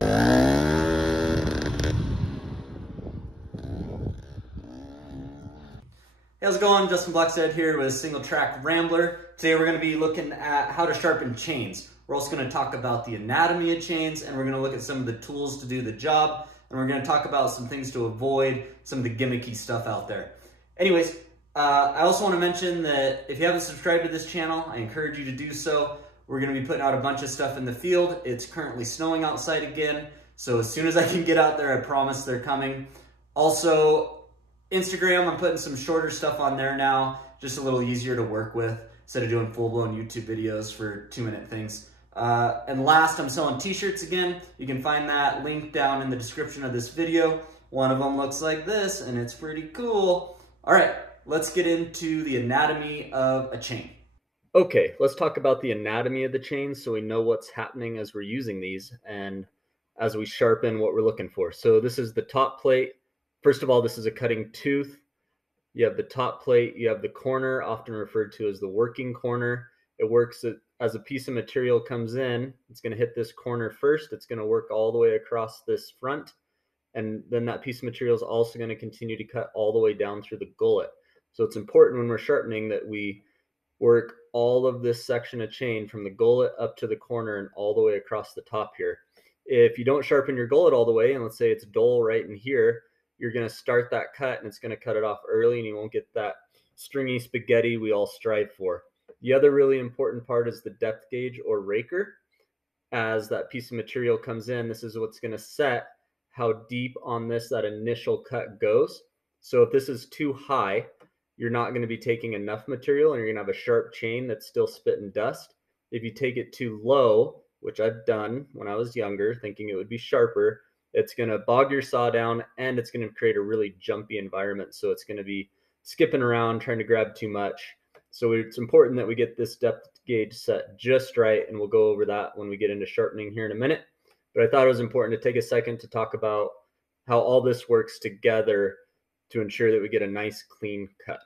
Hey, how's it going? Justin Blackstead here with Single Track Rambler. Today we're going to be looking at how to sharpen chains. We're also going to talk about the anatomy of chains, and we're going to look at some of the tools to do the job, and we're going to talk about some things to avoid, some of the gimmicky stuff out there. Anyways, I also want to mention that if you haven't subscribed to this channel, I encourage you to do so. We're going to be putting out a bunch of stuff in the field. It's currently snowing outside again, so as soon as I can get out there, I promise they're coming. Also, Instagram, I'm putting some shorter stuff on there now, just a little easier to work with instead of doing full-blown YouTube videos for 2-minute things. And last, I'm selling t-shirts again. You can find that link down in the description of this video. One of them looks like this, and it's pretty cool. All right, let's get into the anatomy of a chain. Okay, let's talk about the anatomy of the chain so we know what's happening as we're using these and as we sharpen what we're looking for. So this is the top plate. First of all, this is a cutting tooth. You have the top plate, you have the corner, often referred to as the working corner. It works as a piece of material comes in, it's going to hit this corner first, it's going to work all the way across this front, and then that piece of material is also going to continue to cut all the way down through the gullet. So it's important when we're sharpening that we work all of this section of chain from the gullet up to the corner and all the way across the top here. If you don't sharpen your gullet all the way, and let's say it's dull right in here, you're going to start that cut and it's going to cut it off early, and you won't get that stringy spaghetti we all strive for. The other really important part is the depth gauge or raker. As that piece of material comes in, this is what's going to set how deep on this that initial cut goes. So if this is too high, you're not going to be taking enough material and you're going to have a sharp chain that's still spitting dust. If you take it too low, which I've done when I was younger, thinking it would be sharper, it's going to bog your saw down and it's going to create a really jumpy environment. So it's going to be skipping around, trying to grab too much. So it's important that we get this depth gauge set just right, and we'll go over that when we get into sharpening here in a minute. But I thought it was important to take a second to talk about how all this works together to ensure that we get a nice clean cut.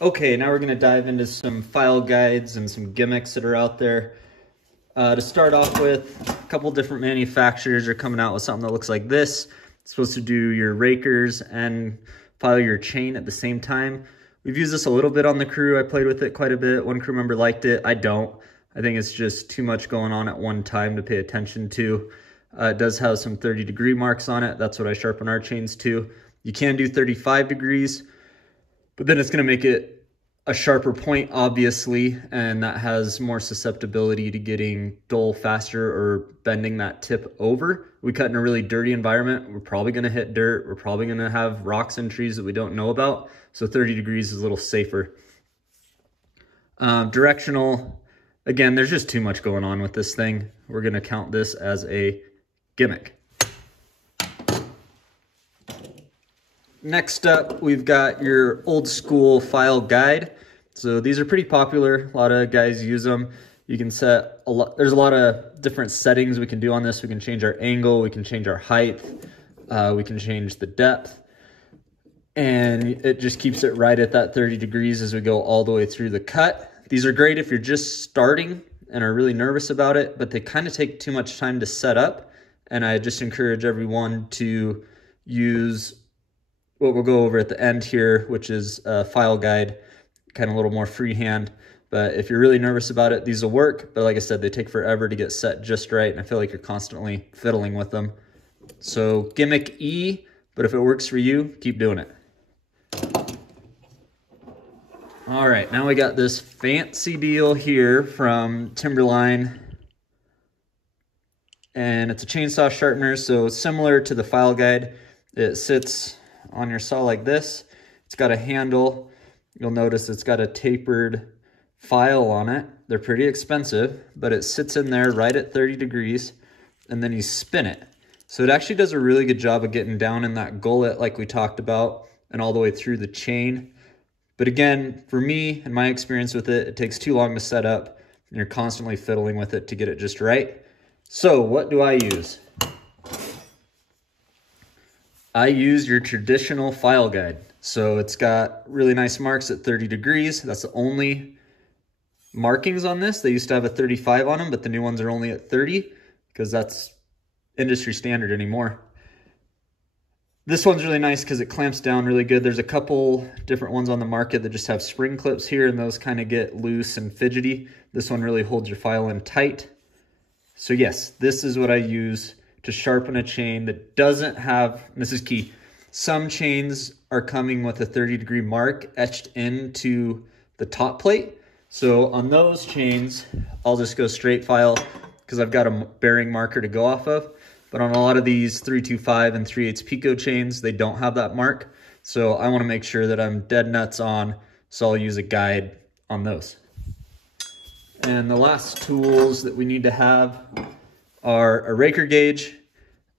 Okay, now we're going to dive into some file guides and some gimmicks that are out there. To start off with, a couple different manufacturers are coming out with something that looks like this. It's supposed to do your rakers and file your chain at the same time. We've used this a little bit on the crew. I played with it quite a bit. One crew member liked it. I don't. I think it's just too much going on at one time to pay attention to. It does have some 30-degree marks on it. That's what I sharpen our chains to. You can do 35 degrees, but then it's going to make it a sharper point, obviously, and that has more susceptibility to getting dull faster or bending that tip over. We cut in a really dirty environment. We're probably going to hit dirt. We're probably going to have rocks and trees that we don't know about. So 30 degrees is a little safer. Directional, again, there's just too much going on with this thing. We're going to count this as a gimmick. Next up, we've got your old school file guide. So these are pretty popular. A lot of guys use them. You can set a lot, there's a lot of different settings we can do on this. We can change our angle, we can change our height, we can change the depth, and it just keeps it right at that 30 degrees as we go all the way through the cut. These are great if you're just starting and are really nervous about it, but they kind of take too much time to set up. And I just encourage everyone to use what we'll go over at the end here, which is a file guide, kind of a little more freehand. But if you're really nervous about it, these will work. But like I said, they take forever to get set just right, and I feel like you're constantly fiddling with them. So gimmick E, but if it works for you, keep doing it. All right, now we got this fancy deal here from Timberline. And it's a chainsaw sharpener, so similar to the file guide. It sits on your saw like this. It's got a handle. You'll notice it's got a tapered file on it. They're pretty expensive, but it sits in there right at 30 degrees, and then you spin it. So it actually does a really good job of getting down in that gullet like we talked about and all the way through the chain. But again, for me and my experience with it, it takes too long to set up, and you're constantly fiddling with it to get it just right. So what do I use? I use your traditional file guide. So it's got really nice marks at 30 degrees. That's the only markings on this. They used to have a 35 on them, but the new ones are only at 30. because that's industry standard anymore. This one's really nice because it clamps down really good. There's a couple different ones on the market that just have spring clips here, and those kind of get loose and fidgety. This one really holds your file in tight. So yes, this is what I use to sharpen a chain that doesn't have, and this is key, some chains are coming with a 30-degree mark etched into the top plate. So on those chains, I'll just go straight file because I've got a bearing marker to go off of. But on a lot of these 325 and 3/8 Pico chains, they don't have that mark. So I want to make sure that I'm dead nuts on, so I'll use a guide on those. And the last tools that we need to have are a raker gauge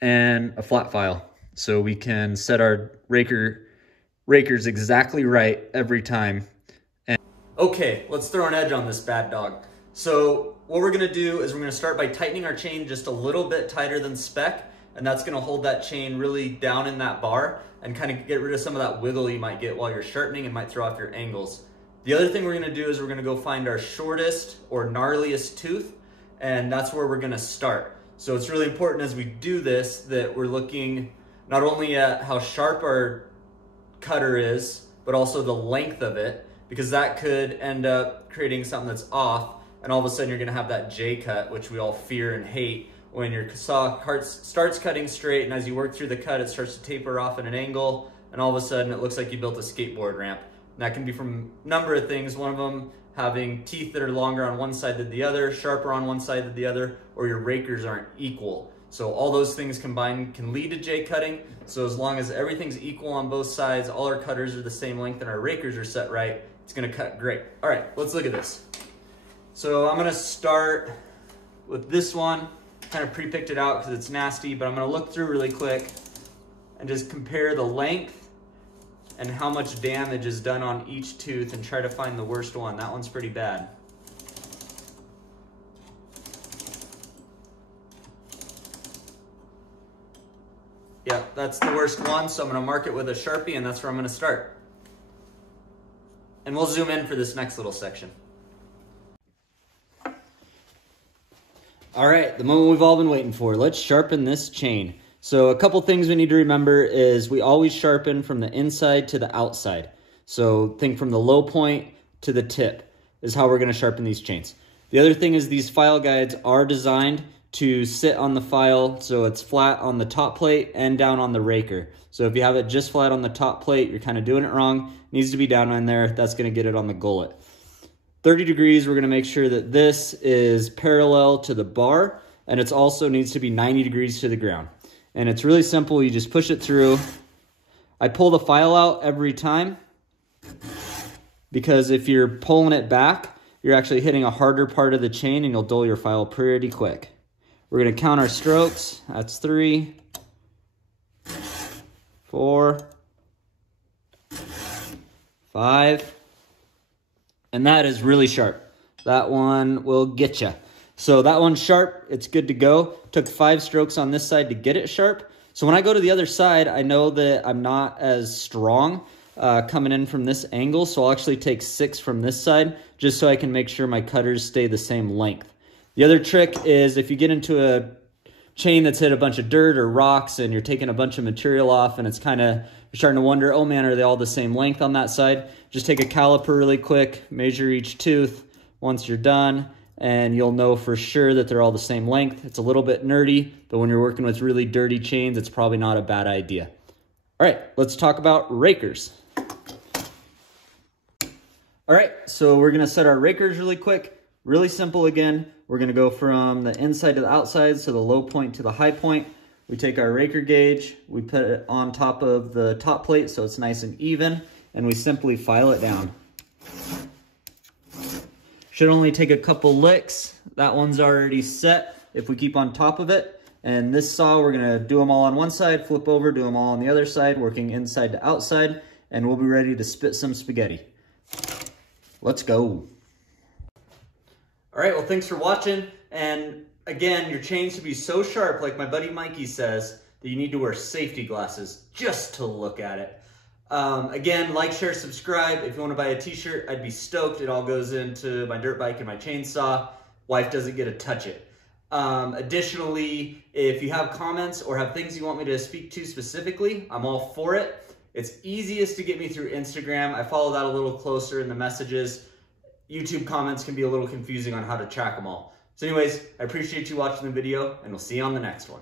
and a flat file. So we can set our rakers exactly right every time. Okay, let's throw an edge on this bad dog. So what we're gonna do is we're gonna start by tightening our chain just a little bit tighter than spec, and that's gonna hold that chain really down in that bar and kind of get rid of some of that wiggle you might get while you're sharpening and might throw off your angles. The other thing we're gonna do is we're gonna go find our shortest or gnarliest tooth, and that's where we're gonna start. So it's really important as we do this that we're looking not only at how sharp our cutter is, but also the length of it, because that could end up creating something that's off, and all of a sudden you're gonna have that J cut, which we all fear and hate when your saw starts cutting straight, and as you work through the cut, it starts to taper off at an angle, and all of a sudden it looks like you built a skateboard ramp. And that can be from a number of things. One of them having teeth that are longer on one side than the other, sharper on one side than the other, or your rakers aren't equal. So all those things combined can lead to J cutting. So as long as everything's equal on both sides, all our cutters are the same length and our rakers are set right, it's gonna cut great. All right, let's look at this. So I'm gonna start with this one. Kind of pre-picked it out because it's nasty, but I'm gonna look through really quick and just compare the length and how much damage is done on each tooth and try to find the worst one. That one's pretty bad. Yeah, that's the worst one, so I'm gonna mark it with a Sharpie, and that's where I'm gonna start. And we'll zoom in for this next little section. All right, the moment we've all been waiting for. Let's sharpen this chain. So a couple things we need to remember is we always sharpen from the inside to the outside. So think from the low point to the tip is how we're gonna sharpen these chains. The other thing is these file guides are designed to sit on the file so it's flat on the top plate and down on the raker. So if you have it just flat on the top plate, you're kind of doing it wrong. It needs to be down on there. That's gonna get it on the gullet. 30 degrees, we're gonna make sure that this is parallel to the bar, and it also needs to be 90 degrees to the ground. And it's really simple, you just push it through. I pull the file out every time because if you're pulling it back, you're actually hitting a harder part of the chain and you'll dull your file pretty quick. We're gonna count our strokes. That's 3, 4, 5, and that is really sharp. That one will get you. So that one's sharp, it's good to go. Took 5 strokes on this side to get it sharp. So when I go to the other side, I know that I'm not as strong coming in from this angle, so I'll actually take 6 from this side, just so I can make sure my cutters stay the same length. The other trick is if you get into a chain that's hit a bunch of dirt or rocks and you're taking a bunch of material off and it's kind of, you're starting to wonder, oh man, are they all the same length on that side? Just take a caliper really quick, measure each tooth once you're done, and you'll know for sure that they're all the same length. It's a little bit nerdy, but when you're working with really dirty chains, it's probably not a bad idea. All right, let's talk about rakers. All right, so we're gonna set our rakers really quick. Really simple again. We're gonna go from the inside to the outside, so the low point to the high point. We take our raker gauge, we put it on top of the top plate so it's nice and even, and we simply file it down. Should only take a couple licks. That one's already set if we keep on top of it. And this saw, we're gonna do them all on one side, flip over, do them all on the other side, working inside to outside, and we'll be ready to spit some spaghetti. Let's go. All right, well, thanks for watching. And again, your chain should be so sharp, like my buddy Mikey says, that you need to wear safety glasses just to look at it. Again, like, share, subscribe. If you want to buy a t-shirt, I'd be stoked. It all goes into my dirt bike and my chainsaw. Wife doesn't get to touch it. Additionally, if you have comments or have things you want me to speak to specifically, I'm all for it. It's easiest to get me through Instagram. I follow that a little closer in the messages. YouTube comments can be a little confusing on how to track them all. So anyways, I appreciate you watching the video, and we'll see you on the next one.